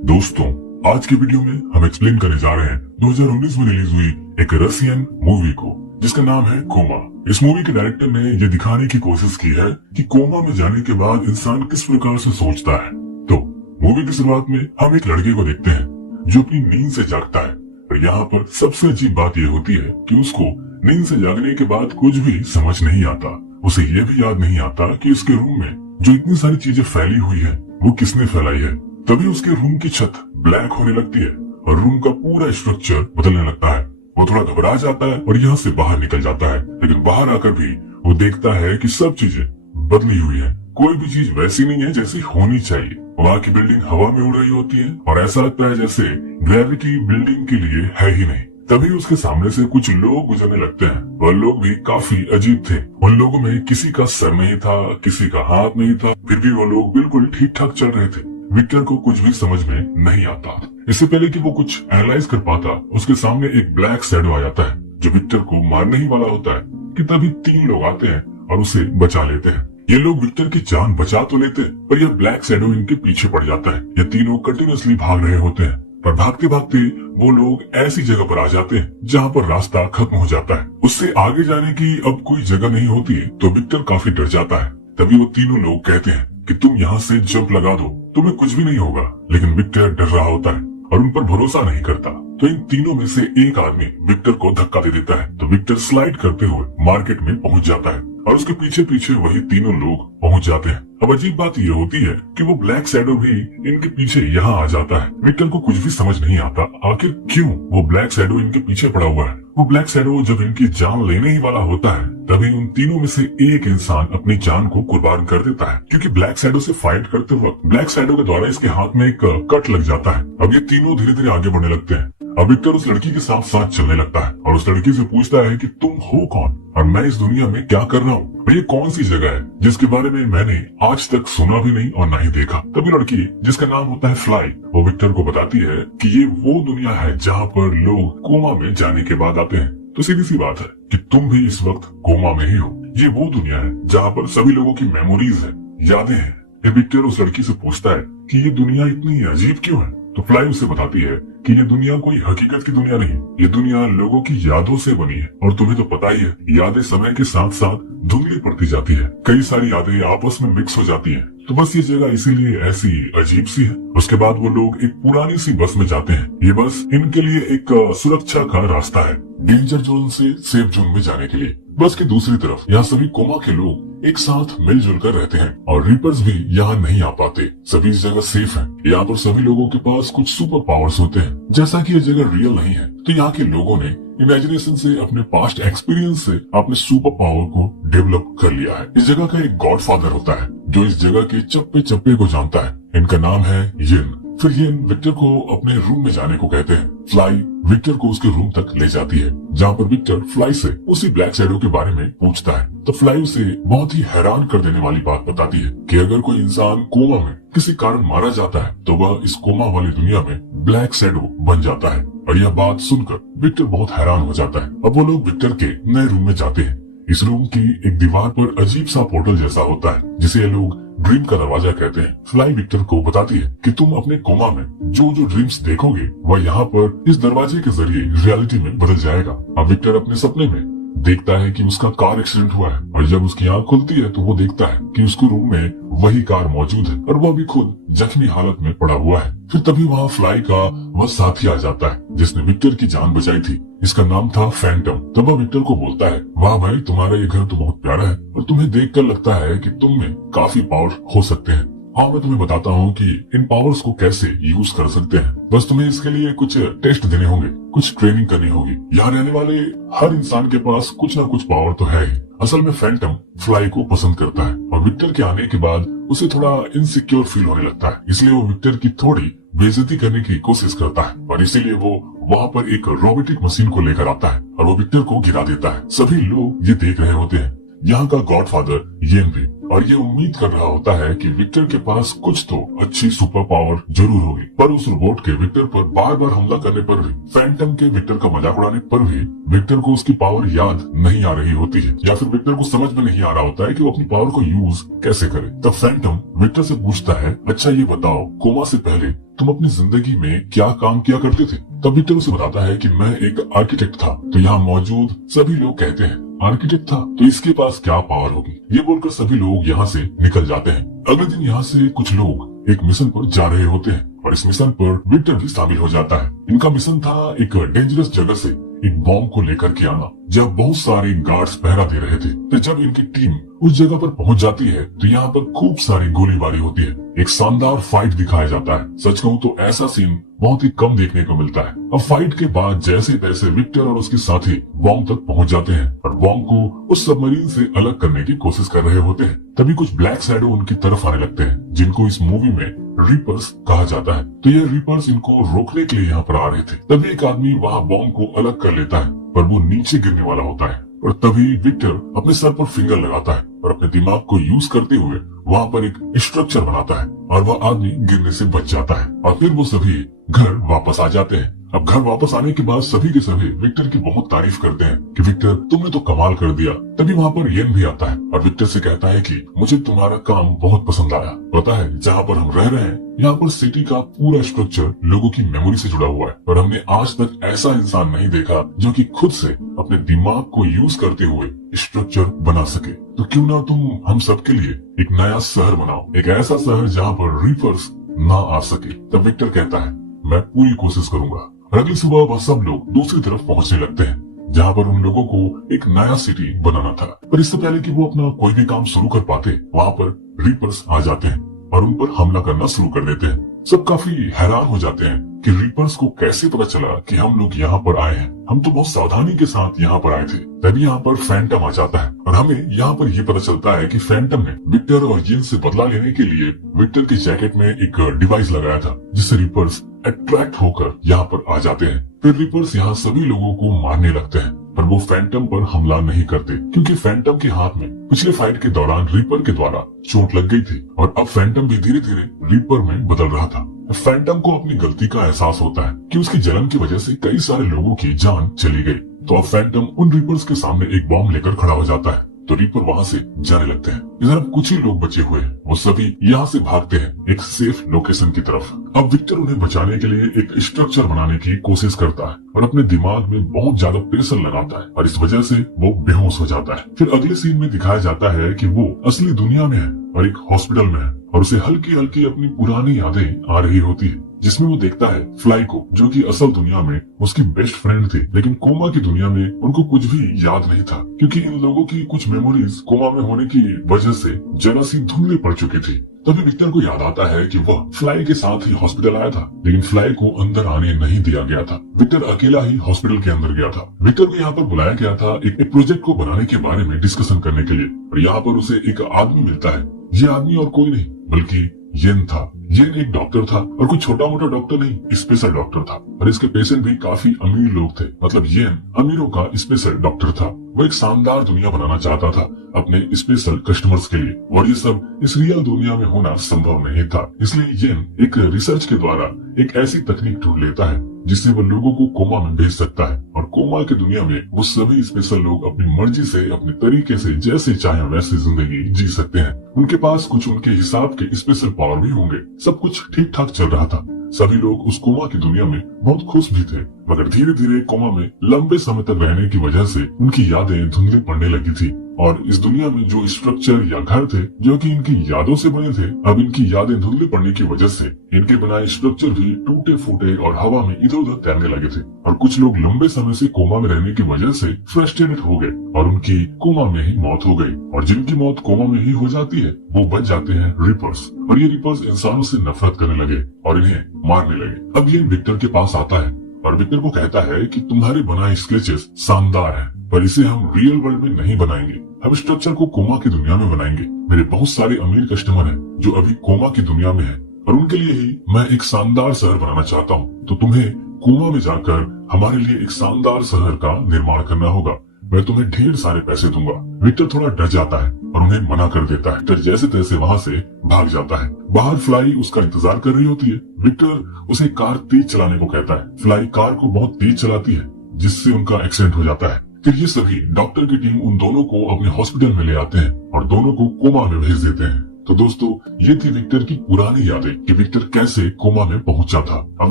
दोस्तों, आज के वीडियो में हम एक्सप्लेन करने जा रहे हैं 2019 में रिलीज हुई एक रशियन मूवी को जिसका नाम है कोमा। इस मूवी के डायरेक्टर ने ये दिखाने की कोशिश की है कि कोमा में जाने के बाद इंसान किस प्रकार से सोचता है। तो मूवी की शुरुआत में हम एक लड़के को देखते हैं जो अपनी नींद से जागता है। और यहाँ पर सबसे अजीब बात यह होती है कि उसको नींद से जागने के बाद कुछ भी समझ नहीं आता। उसे ये भी याद नहीं आता कि उसके रूम में जो इतनी सारी चीजें फैली हुई है वो किसने फैलाई है। तभी उसके रूम की छत ब्लैक होने लगती है और रूम का पूरा स्ट्रक्चर बदलने लगता है। वो थोड़ा घबरा जाता है और यहाँ से बाहर निकल जाता है, लेकिन बाहर आकर भी वो देखता है कि सब चीजें बदली हुई है। कोई भी चीज वैसी नहीं है जैसी होनी चाहिए। वहाँ की बिल्डिंग हवा में उड़ रही होती है और ऐसा लगता है जैसे ग्रेविटी बिल्डिंग के लिए है ही नहीं। तभी उसके सामने से कुछ लोग गुजरने लगते हैं। वह लोग भी काफी अजीब थे। उन लोगों में किसी का सर नहीं था, किसी का हाथ नहीं था, फिर भी वो लोग बिल्कुल ठीक ठाक चल रहे थे। विक्टर को कुछ भी समझ में नहीं आता। इससे पहले कि वो कुछ एनालाइज कर पाता, उसके सामने एक ब्लैक शैडो आ जाता है जो विक्टर को मारने ही वाला होता है कि तभी 3 लोग आते हैं और उसे बचा लेते हैं। ये लोग विक्टर की जान बचा तो लेते हैं पर यह ब्लैक शैडो इनके पीछे पड़ जाता है। ये तीनों कंटिन्यूअसली भाग रहे होते हैं पर भागते भागते वो लोग ऐसी जगह पर आ जाते हैं जहाँ पर रास्ता खत्म हो जाता है। उससे आगे जाने की अब कोई जगह नहीं होती है तो विक्टर काफी डर जाता है। तभी वो तीनों लोग कहते हैं कि तुम यहाँ से जंप लगा दो, तुम्हें कुछ भी नहीं होगा। लेकिन विक्टर डर रहा होता है और उन पर भरोसा नहीं करता। तो इन तीनों में से एक आदमी विक्टर को धक्का दे देता है तो विक्टर स्लाइड करते हुए मार्केट में पहुंच जाता है और उसके पीछे पीछे वही तीनों लोग पहुंच जाते हैं। अब अजीब बात ये होती है कि वो ब्लैक शैडो भी इनके पीछे यहाँ आ जाता है। विक्टर को कुछ भी समझ नहीं आता आखिर क्यों वो ब्लैक शैडो इनके पीछे पड़ा हुआ है। वो ब्लैक शैडो जब इनकी जान लेने ही वाला होता है तभी उन तीनों में से एक इंसान अपनी जान को कुर्बान कर देता है, क्योंकि ब्लैक शैडो से फाइट करते वक्त ब्लैक शैडो के द्वारा इसके हाथ में एक कट लग जाता है। अब ये तीनों धीरे धीरे आगे बढ़ने लगते हैं। अब विक्टर उस लड़की के साथ साथ चलने लगता है और उस लड़की से पूछता है कि तुम हो कौन और मैं इस दुनिया में क्या कर रहा हूँ और ये कौन सी जगह है जिसके बारे में मैंने आज तक सुना भी नहीं और ना ही देखा। तभी लड़की जिसका नाम होता है फ्लाई, वो विक्टर को बताती है कि ये वो दुनिया है जहाँ पर लोग कोमा में जाने के बाद आते हैं। तो सीधी सी बात है कि तुम भी इस वक्त कोमा में ही हो। ये वो दुनिया है जहाँ पर सभी लोगों की मेमोरीज है, यादें हैं। ये विक्टर उस लड़की से पूछता है कि ये दुनिया इतनी अजीब क्यों है। तो फ्लाई उसे बताती है कि ये दुनिया कोई हकीकत की दुनिया नहीं, ये दुनिया लोगों की यादों से बनी है। और तुम्हें तो पता ही है, यादें समय के साथ साथ धुंधली पड़ती जाती है, कई सारी यादें आपस में मिक्स हो जाती हैं। तो बस ये जगह इसीलिए ऐसी अजीब सी है। उसके बाद वो लोग एक पुरानी सी बस में जाते हैं। ये बस इनके लिए एक सुरक्षा का रास्ता है, डेंजर जोन से सेफ जोन में जाने के लिए। बस की दूसरी तरफ यहाँ सभी कोमा के लोग एक साथ मिलजुल कर रहते हैं और रीपर्स भी यहाँ नहीं आ पाते। सभी इस जगह सेफ है। यहाँ पर सभी लोगों के पास कुछ सुपर पावर्स होते हैं। जैसा कि ये जगह रियल नहीं है तो यहाँ के लोगों ने इमेजिनेशन से, अपने पास्ट एक्सपीरियंस से अपने सुपर पावर को डेवलप कर लिया है। इस जगह का एक गॉडफादर होता है जो इस जगह के चप्पे चप्पे को जानता है। इनका नाम है यिन। फिर यिन विक्टर को अपने रूम में जाने को कहते हैं। फ्लाई विक्टर को उसके रूम तक ले जाती है जहाँ पर विक्टर फ्लाई से उसी ब्लैक शैडो के बारे में पूछता है। तो फ्लाई उसे बहुत ही हैरान कर देने वाली बात बताती है कि अगर कोई इंसान कोमा में किसी कारण मारा जाता है तो वह इस कोमा वाली दुनिया में ब्लैक शैडो बन जाता है। और यह बात सुनकर विक्टर बहुत हैरान हो जाता है। अब वो लोग विक्टर के नए रूम में जाते हैं। इस रूम की एक दीवार पर अजीब सा पोर्टल जैसा होता है जिसे ये लोग ड्रीम का दरवाजा कहते हैं। फ्लाई विक्टर को बताती है कि तुम अपने कोमा में जो जो ड्रीम्स देखोगे वह यहाँ पर इस दरवाजे के जरिए रियलिटी में बदल जाएगा। अब विक्टर अपने सपने में देखता है कि उसका कार एक्सीडेंट हुआ है और जब उसकी आंख खुलती है तो वो देखता है कि उसके रूम में वही कार मौजूद है और वह भी खुद जख्मी हालत में पड़ा हुआ है। फिर तभी वहाँ फ्लाई का वह साथी आ जाता है जिसने विक्टर की जान बचाई थी। इसका नाम था फैंटम। तब वह विक्टर को बोलता है, वाह भाई, तुम्हारा ये घर तो बहुत प्यारा है और तुम्हें देखकर लगता है कि तुम में काफी पावर हो सकते हैं। हाँ, मैं तुम्हें बताता हूँ कि इन पावर्स को कैसे यूज कर सकते हैं। बस तुम्हें इसके लिए कुछ टेस्ट देने होंगे, कुछ ट्रेनिंग करनी होगी। यहाँ रहने वाले हर इंसान के पास कुछ ना कुछ पावर तो है ही। असल में फैंटम फ्लाई को पसंद करता है और विक्टर के आने के बाद उसे थोड़ा इनसिक्योर फील होने लगता है, इसलिए वो विक्टर की थोड़ी बेइज्जती करने की कोशिश करता है और इसीलिए वो वहाँ पर एक रोबोटिक मशीन को लेकर आता है और वो विक्टर को गिरा देता है। सभी लोग ये देख रहे होते हैं यहाँ का गॉडफादर येन भी, और ये उम्मीद कर रहा होता है कि विक्टर के पास कुछ तो अच्छी सुपर पावर जरूर होगी। पर उस रोबोट के विक्टर पर बार बार हमला करने पर भी, फैंटम के विक्टर का मजाक उड़ाने पर भी विक्टर को उसकी पावर याद नहीं आ रही होती है, या फिर विक्टर को समझ में नहीं आ रहा होता है कि वो अपनी पावर को यूज कैसे करे। तब फैंटम विक्टर से पूछता है, अच्छा ये बताओ, कोमा से पहले तुम अपनी जिंदगी में क्या काम किया करते थे? तब विक्टर उसे बताता है कि मैं एक आर्किटेक्ट था। तो यहाँ मौजूद सभी लोग कहते हैं, आर्किटेक्ट था तो इसके पास क्या पावर होगी? ये बोलकर सभी लोग यहाँ से निकल जाते हैं। अगले दिन यहाँ से कुछ लोग एक मिशन पर जा रहे होते हैं और इस मिशन पर विक्टर भी शामिल हो जाता है। इनका मिशन था एक डेंजरस जगह से एक बॉम्ब को लेकर के आना, जब बहुत सारे गार्ड्स पहरा दे रहे थे। तो जब इनकी टीम उस जगह पर पहुंच जाती है तो यहाँ पर खूब सारी गोलीबारी होती है। एक शानदार फाइट दिखाया जाता है। सच कहूँ तो ऐसा सीन बहुत ही कम देखने को मिलता है। अब फाइट के बाद जैसे तैसे विक्टर और उसके साथी बॉम्ब तक पहुंच जाते हैं और बॉम्ब को उस सबमरीन से अलग करने की कोशिश कर रहे होते हैं। तभी कुछ ब्लैक शैडो उनकी तरफ आने लगते हैं, जिनको इस मूवी में रीपर्स कहा जाता है। तो ये रीपर्स इनको रोकने के लिए यहाँ पर आ रहे थे। तभी एक आदमी वहाँ बॉम्ब को अलग कर लेता है, पर वो नीचे गिरने वाला होता है और तभी विक्टर अपने सर पर फिंगर लगाता है और अपने दिमाग को यूज करते हुए वहाँ पर एक स्ट्रक्चर बनाता है और वह आदमी गिरने से बच जाता है। और फिर वो सभी घर वापस आ जाते हैं। अब घर वापस आने के बाद सभी के सभी विक्टर की बहुत तारीफ करते हैं कि विक्टर तुमने तो कमाल कर दिया। तभी वहाँ पर येन भी आता है और विक्टर से कहता है कि मुझे तुम्हारा काम बहुत पसंद आया। पता है जहाँ पर हम रह रहे हैं यहाँ पर सिटी का पूरा स्ट्रक्चर लोगों की मेमोरी से जुड़ा हुआ है और हमने आज तक ऐसा इंसान नहीं देखा जो कि खुद से अपने दिमाग को यूज करते हुए स्ट्रक्चर बना सके। तो क्यों ना तुम हम सबके लिए एक नया शहर बनाओ, एक ऐसा शहर जहाँ पर रीपर्स ना आ सके। तब विक्टर कहता है मैं पूरी कोशिश करूंगा। और अगली सुबह वह सब लोग दूसरी तरफ पहुंचने लगते हैं जहाँ पर उन लोगों को एक नया सिटी बनाना था। पर इससे पहले कि वो अपना कोई भी काम शुरू कर पाते वहाँ पर रीपर्स आ जाते हैं और उन पर हमला करना शुरू कर देते हैं। सब काफी हैरान हो जाते हैं कि रीपर्स को कैसे पता चला कि हम लोग यहाँ पर आए हैं। हम तो बहुत सावधानी के साथ यहाँ पर आए थे। तभी यहाँ पर फैंटम आ जाता है और हमें यहाँ पर ये पता चलता है कि फैंटम ने विक्टर और येन से बदला लेने के लिए विक्टर की जैकेट में एक डिवाइस लगाया था, जिससे रीपर्स अट्रैक्ट होकर यहाँ पर आ जाते हैं। फिर रीपर्स यहाँ सभी लोगों को मारने लगते हैं, पर वो फैंटम पर हमला नहीं करते क्योंकि फैंटम के हाथ में पिछले फाइट के दौरान रीपर के द्वारा चोट लग गई थी और अब फैंटम भी धीरे धीरे रीपर में बदल रहा था। फैंटम को अपनी गलती का एहसास होता है कि उसकी जलन की वजह से कई सारे लोगों की जान चली गई। तो अब फैंटम उन रीपर्स के सामने एक बॉम्ब लेकर खड़ा हो जाता है। तो रीपर वहाँ से जाने लगते हैं। इधर अब कुछ ही लोग बचे हुए हैं, वो सभी यहाँ से भागते हैं एक सेफ लोकेशन की तरफ। अब विक्टर उन्हें बचाने के लिए एक स्ट्रक्चर बनाने की कोशिश करता है और अपने दिमाग में बहुत ज्यादा प्रेशर लगाता है और इस वजह से वो बेहोश हो जाता है। फिर अगले सीन में दिखाया जाता है कि वो असली दुनिया में है और एक हॉस्पिटल में है और उसे हल्की हल्की अपनी पुरानी यादें आ रही होती है, जिसमें वो देखता है फ्लाई को, जो कि असल दुनिया में उसकी बेस्ट फ्रेंड थी, लेकिन कोमा की दुनिया में उनको कुछ भी याद नहीं था क्योंकि इन लोगों की कुछ मेमोरीज कोमा में होने की वजह से जरा सी धुंधली पड़ चुकी थी। तभी विक्टर को याद आता है कि वह फ्लाई के साथ ही हॉस्पिटल आया था, लेकिन फ्लाई को अंदर आने नहीं दिया गया था। विक्टर अकेला ही हॉस्पिटल के अंदर गया था। विक्टर को यहाँ पर बुलाया गया था एक प्रोजेक्ट को बनाने के बारे में डिस्कशन करने के लिए और यहाँ पर उसे एक आदमी मिलता है। ये आदमी और कोई नहीं बल्कि येन था। येन एक डॉक्टर था और कोई छोटा मोटा डॉक्टर नहीं, स्पेशल डॉक्टर था और इसके पेशेंट भी काफी अमीर लोग थे। मतलब येन अमीरों का स्पेशल डॉक्टर था। वो एक शानदार दुनिया बनाना चाहता था अपने स्पेशल कस्टमर्स के लिए और ये सब इस रियल दुनिया में होना संभव नहीं था। इसलिए येन एक रिसर्च के द्वारा एक ऐसी तकनीक ढूंढ लेता है जिससे वो लोगों को कोमा में भेज सकता है और कोमा की दुनिया में वो सभी स्पेशल लोग अपनी मर्जी से अपने तरीके से जैसे चाहे वैसे जिंदगी जी सकते हैं। उनके पास कुछ उनके हिसाब के स्पेशल पावर भी होंगे। सब कुछ ठीक ठाक चल रहा था। सभी लोग उस कोमा की दुनिया में बहुत खुश भी थे, मगर धीरे धीरे कोमा में लंबे समय तक रहने की वजह से उनकी यादें धुंधली पड़ने लगी थी और इस दुनिया में जो स्ट्रक्चर या घर थे जो कि इनकी यादों से बने थे, अब इनकी यादें धुंधली पड़ने की वजह से इनके बनाए स्ट्रक्चर भी टूटे फूटे और हवा में इधर उधर तैरने लगे थे और कुछ लोग लंबे समय से कोमा में रहने की वजह से फ्रस्ट्रेटेड हो गए और उनकी कोमा में ही मौत हो गई और जिनकी मौत कोमा में ही हो जाती है वो बच जाते हैं रिपर्स और ये रिपर्स इंसानों से नफरत करने लगे और इन्हें मारने लगे। अब ये विक्टर के पास आता है और विक्टर को कहता है कि तुम्हारे बनाए स्केचेस शानदार हैं, पर इसे हम रियल वर्ल्ड में नहीं बनाएंगे। हम स्ट्रक्चर को कोमा की दुनिया में बनाएंगे। मेरे बहुत सारे अमीर कस्टमर हैं जो अभी कोमा की दुनिया में हैं और उनके लिए ही मैं एक शानदार शहर बनाना चाहता हूँ। तो तुम्हें कोमा में जाकर हमारे लिए एक शानदार शहर का निर्माण करना होगा। मैं तुम्हें ढेर सारे पैसे दूंगा। विक्टर थोड़ा डर जाता है और उन्हें मना कर देता है। विक्टर जैसे तैसे वहाँ से भाग जाता है। बाहर फ्लाई उसका इंतजार कर रही होती है। विक्टर उसे कार तेज चलाने को कहता है। फ्लाई कार को बहुत तेज चलाती है जिससे उनका एक्सीडेंट हो जाता है। फिर ये सभी डॉक्टर की टीम उन दोनों को अपने हॉस्पिटल में ले आते हैं और दोनों को कोमा में भेज देते हैं। तो दोस्तों, ये थी विक्टर की पुरानी यादें कि विक्टर कैसे कोमा में पहुंचा था। अब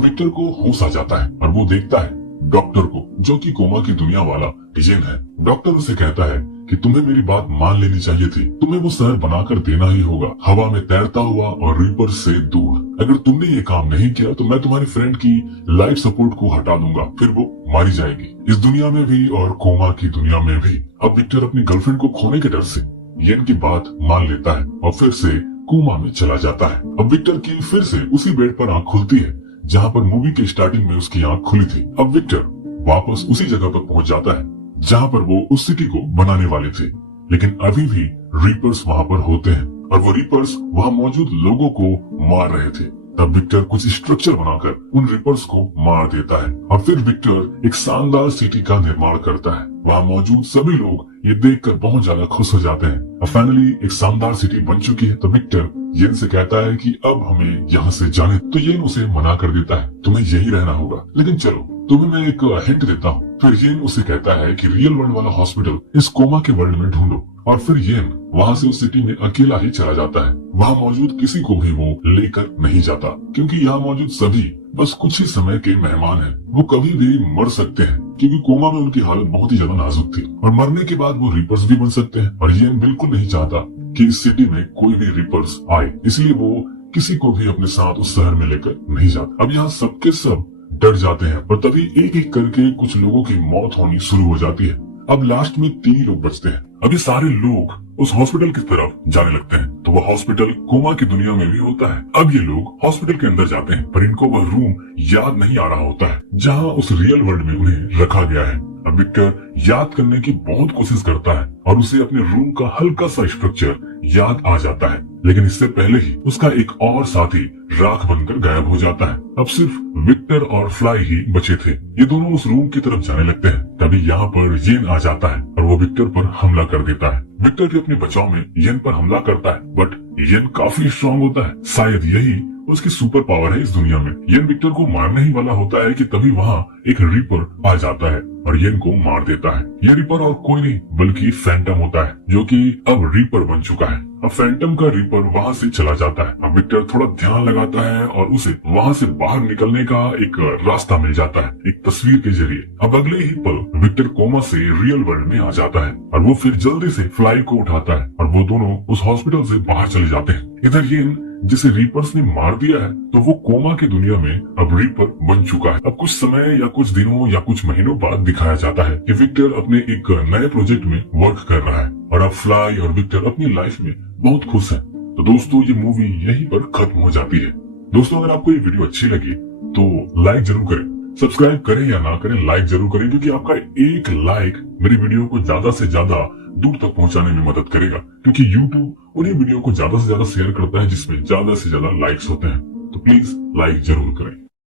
विक्टर को होश आ जाता है और वो देखता है डॉक्टर को, जो कि कोमा की दुनिया वाला एजेंट है। डॉक्टर उसे कहता है कि तुम्हें मेरी बात मान लेनी चाहिए थी, तुम्हें वो शहर बनाकर देना ही होगा, हवा में तैरता हुआ और रीपर से दूर। अगर तुमने ये काम नहीं किया तो मैं तुम्हारी फ्रेंड की लाइफ सपोर्ट को हटा दूंगा, फिर वो मारी जाएगी, इस दुनिया में भी और कोमा की दुनिया में भी। अब विक्टर अपनी गर्लफ्रेंड को खोने के डर से येन की बात मान लेता है और फिर से कोमा में चला जाता है। अब विक्टर की फिर से उसी बेड पर आंख खुलती है जहाँ पर मूवी के स्टार्टिंग में उसकी आंख खुली थी। अब विक्टर वापस उसी जगह पर पहुंच जाता है जहाँ पर वो उस सिटी को बनाने वाले थे, लेकिन अभी भी रीपर्स वहाँ पर होते हैं और वो रीपर्स वहाँ मौजूद लोगों को मार रहे थे। तब विक्टर कुछ स्ट्रक्चर बनाकर उन रिपर्स को मार देता है और फिर विक्टर एक शानदार सिटी का निर्माण करता है। वहाँ मौजूद सभी लोग ये देखकर बहुत ज्यादा खुश हो जाते हैं। अब फाइनली एक शानदार सिटी बन चुकी है। तो विक्टर येन से कहता है कि अब हमें यहाँ से जाने। तो येन उसे मना कर देता है, तुम्हें यही रहना होगा, लेकिन चलो तुम्हें मैं एक हिंट देता हूँ। फिर येन उसे कहता है कि रियल वर्ल्ड वाला हॉस्पिटल इस कोमा के वर्ल्ड में ढूंढो और फिर येन वहाँ से उस सिटी में अकेला ही चला जाता है। वहाँ मौजूद किसी को भी वो लेकर नहीं जाता क्योंकि यहाँ मौजूद सभी बस कुछ ही समय के मेहमान हैं। वो कभी भी मर सकते हैं क्योंकि कोमा में उनकी हालत बहुत ही ज्यादा नाजुक थी और मरने के बाद वो रिपर्स भी बन सकते हैं और येन बिल्कुल नहीं चाहता कि इस सिटी में कोई भी रिपर्स आए, इसलिए वो किसी को भी अपने साथ उस शहर में लेकर नहीं जाता। अब यहाँ सबके सब डर जाते हैं पर तभी एक एक करके कुछ लोगों की मौत होनी शुरू हो जाती है। अब लास्ट में 3 लोग बचते हैं। अब ये सारे लोग उस हॉस्पिटल की तरफ जाने लगते हैं तो वह हॉस्पिटल कोमा की दुनिया में भी होता है। अब ये लोग हॉस्पिटल के अंदर जाते हैं पर इनको वह रूम याद नहीं आ रहा होता है जहाँ उस रियल वर्ल्ड में उन्हें रखा गया है। अब विक्टर याद करने की बहुत कोशिश करता है और उसे अपने रूम का हल्का सा स्ट्रक्चर याद आ जाता है, लेकिन इससे पहले ही उसका एक और साथी राख बनकर गायब हो जाता है। अब सिर्फ विक्टर और फ्लाई ही बचे थे। ये दोनों उस रूम की तरफ जाने लगते हैं। तभी यहाँ पर येन आ जाता है और वो विक्टर पर हमला कर देता है। विक्टर भी अपने बचाव में येन पर हमला करता है बट येन काफी स्ट्रांग होता है। शायद यही उसकी सुपर पावर है इस दुनिया में। येन विक्टर को मारने ही वाला होता है कि तभी वहाँ एक रीपर आ जाता है और येन को मार देता है। ये रीपर और कोई नहीं बल्कि फैंटम होता है जो कि अब रीपर बन चुका है। अब फैंटम का रीपर वहाँ से चला जाता है। अब विक्टर थोड़ा ध्यान लगाता है और उसे वहाँ से बाहर निकलने का एक रास्ता मिल जाता है एक तस्वीर के जरिए। अब अगले ही पल विक्टर कोमा से रियल वर्ल्ड में आ जाता है और वो फिर जल्दी से फ्लाई को उठाता है और वो दोनों उस हॉस्पिटल से बाहर चले जाते हैं। इधर येन जिसे रीपर्स ने मार दिया है तो वो कोमा की दुनिया में अब रीपर बन चुका है। अब कुछ समय या कुछ दिनों या कुछ महीनों बाद दिखाया जाता है कि विक्टर अपने एक नए प्रोजेक्ट में वर्क कर रहा है और अब फ्लाई और विक्टर अपनी लाइफ में बहुत खुश हैं। तो दोस्तों, ये मूवी यहीं पर खत्म हो जाती है। दोस्तों, अगर आपको ये वीडियो अच्छी लगी तो लाइक जरूर करें, सब्सक्राइब करें या ना करें, लाइक जरूर करें क्योंकि आपका एक लाइक मेरी वीडियो को ज्यादा से ज्यादा दूर तक पहुंचाने में मदद करेगा क्योंकि YouTube उन्हीं वीडियो को ज्यादा से ज्यादा शेयर करता है जिसमें ज्यादा से ज्यादा लाइक्स होते हैं। तो प्लीज लाइक जरूर करें।